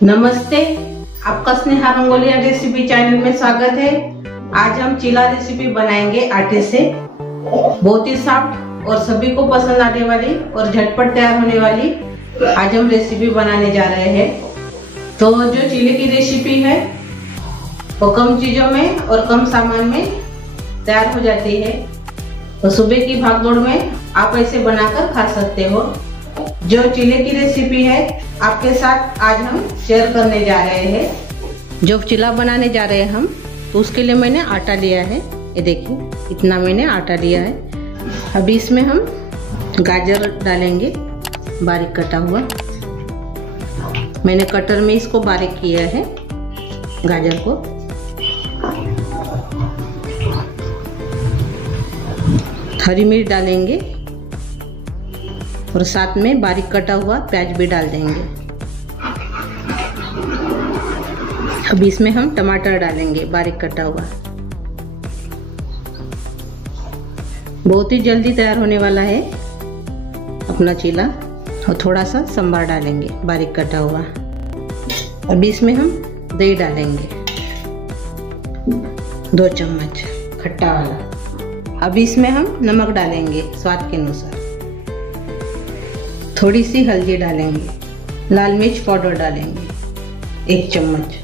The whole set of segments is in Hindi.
नमस्ते, आपका स्नेहा रंगोलिया रेसिपी चैनल में स्वागत है। आज हम चीला रेसिपी बनाएंगे आटे से। बहुत ही सॉफ्ट और सभी को पसंद आने वाली और झटपट तैयार होने वाली आज हम रेसिपी बनाने जा रहे हैं। तो जो चीले की रेसिपी है वो कम चीजों में और कम सामान में तैयार हो जाती है। तो सुबह की भागदौड़ में आप ऐसे बनाकर खा सकते हो। जो चीले की रेसिपी है आपके साथ आज हम शेयर करने जा रहे हैं। जो चीला बनाने जा रहे हैं हम, तो उसके लिए मैंने आटा लिया है। ये देखिए इतना मैंने आटा लिया है। अभी इसमें हम गाजर डालेंगे बारीक कटा हुआ। मैंने कटर में इसको बारीक किया है गाजर को। हरी मिर्च डालेंगे और साथ में बारीक कटा हुआ प्याज भी डाल देंगे। अभी इसमें हम टमाटर डालेंगे बारीक कटा हुआ। बहुत ही जल्दी तैयार होने वाला है अपना चीला। और थोड़ा सा सांभर डालेंगे बारीक कटा हुआ। अभी इसमें हम दही डालेंगे 2 चम्मच खट्टा वाला। अभी इसमें हम नमक डालेंगे स्वाद के अनुसार। थोड़ी सी हल्दी डालेंगे। लाल मिर्च पाउडर डालेंगे 1 चम्मच।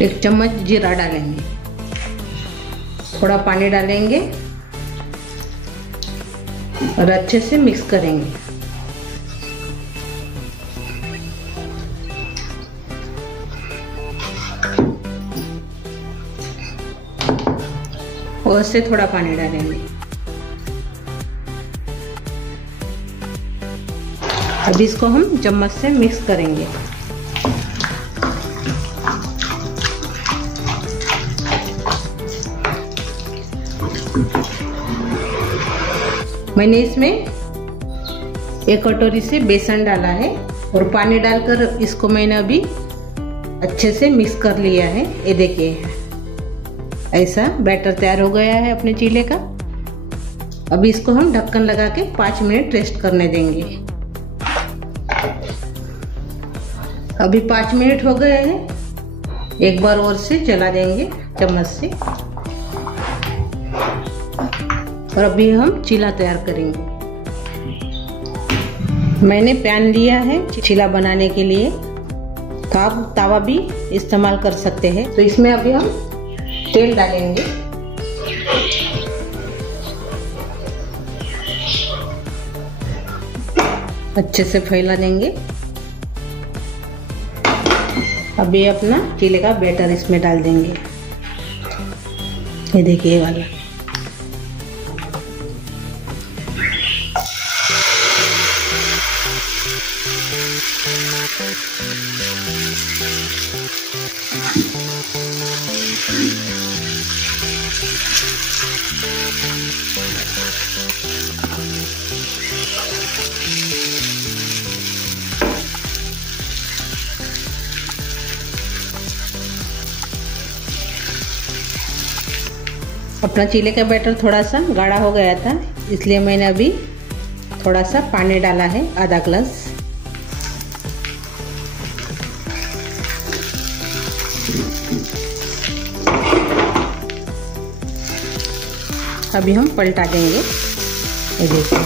1 चम्मच जीरा डालेंगे। थोड़ा पानी डालेंगे और अच्छे से मिक्स करेंगे। और से थोड़ा पानी डालेंगे। अब इसको हम चम्मच से मिक्स करेंगे। मैंने इसमें 1 कटोरी से बेसन डाला है और पानी डालकर इसको मैंने अभी अच्छे से मिक्स कर लिया है। ये देखिए ऐसा बैटर तैयार हो गया है अपने चीले का। अभी इसको हम ढक्कन लगा के 5 मिनट रेस्ट करने देंगे। अभी 5 मिनट हो गए हैं। एक बार और से चला देंगे चम्मच से। और अभी हम चीला तैयार करेंगे। मैंने पैन लिया है चीला बनाने के लिए। तो आप तवा भी इस्तेमाल कर सकते हैं। तो इसमें अभी हम तेल डालेंगे। अच्छे से फैला देंगे। अभी अपना चीले का बैटर इसमें डाल देंगे। ये देखिए ये वाला। अपना चीले का बैटर थोड़ा सा गाढ़ा हो गया था, इसलिए मैंने अभी थोड़ा सा पानी डाला है आधा ग्लास। अभी हम पलटा देंगे। ये देखिए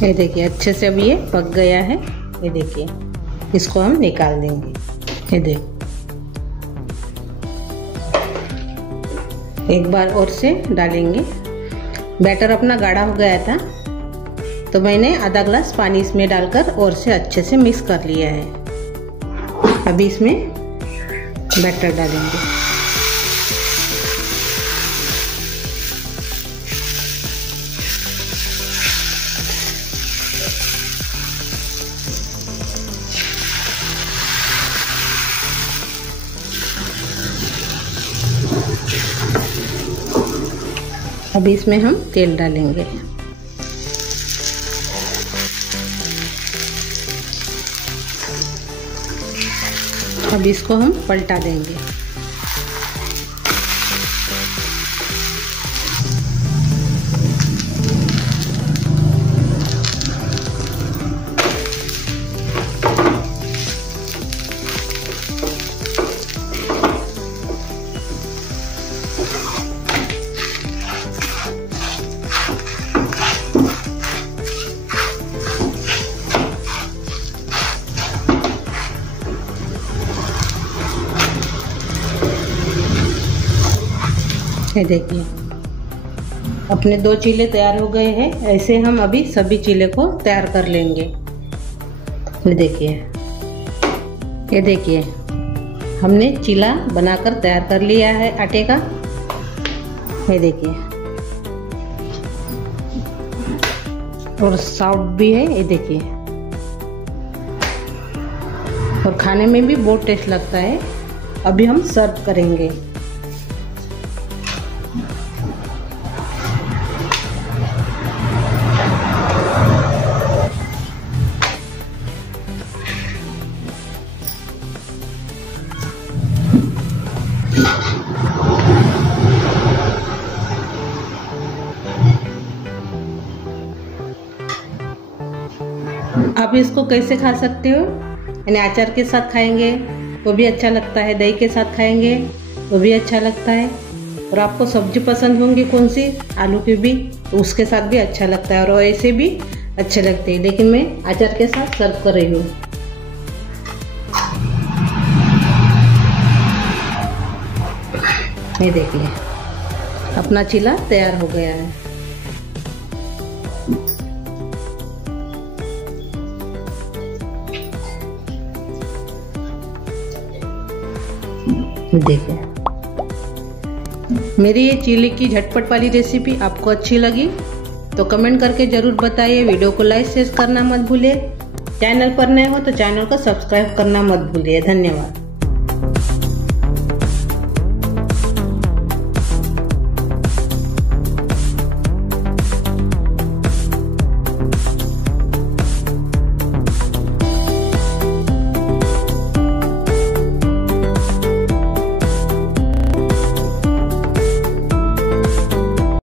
ये देखिए अच्छे से अभी ये पक गया है। ये देखिए इसको हम निकाल देंगे। ये देखिए एक बार और से डालेंगे। बैटर अपना गाढ़ा हो गया था, तो मैंने आधा ग्लास पानी इसमें डालकर और से अच्छे से मिक्स कर लिया है। अभी इसमें बैटर डालेंगे। अभी इसमें हम तेल डालेंगे। अब इसको हम पलटा देंगे। ये देखिए अपने 2 चीले तैयार हो गए हैं। ऐसे हम अभी सभी चीले को तैयार कर लेंगे। ये देखिए हमने चीला बनाकर तैयार कर लिया है आटे का। ये देखिए और सॉफ्ट भी है। ये देखिए और खाने में भी बहुत टेस्ट लगता है। अभी हम सर्व करेंगे। आप इसको कैसे खा सकते हो, यानी अचार के साथ खाएंगे तो भी अच्छा लगता है, दही के साथ खाएंगे तो भी अच्छा लगता है। और आपको सब्जी पसंद होंगी कौन सी, आलू की भी, तो उसके साथ भी अच्छा लगता है और ऐसे भी अच्छे लगते हैं। लेकिन मैं अचार के साथ सर्व कर रही हूँ। ये देखिए अपना चीला तैयार हो गया है। देखिए मेरी ये चीले की झटपट वाली रेसिपी आपको अच्छी लगी तो कमेंट करके जरूर बताइए। वीडियो को लाइक शेयर करना मत भूलिए। चैनल पर नए हो तो चैनल को सब्सक्राइब करना मत भूलिए। धन्यवाद।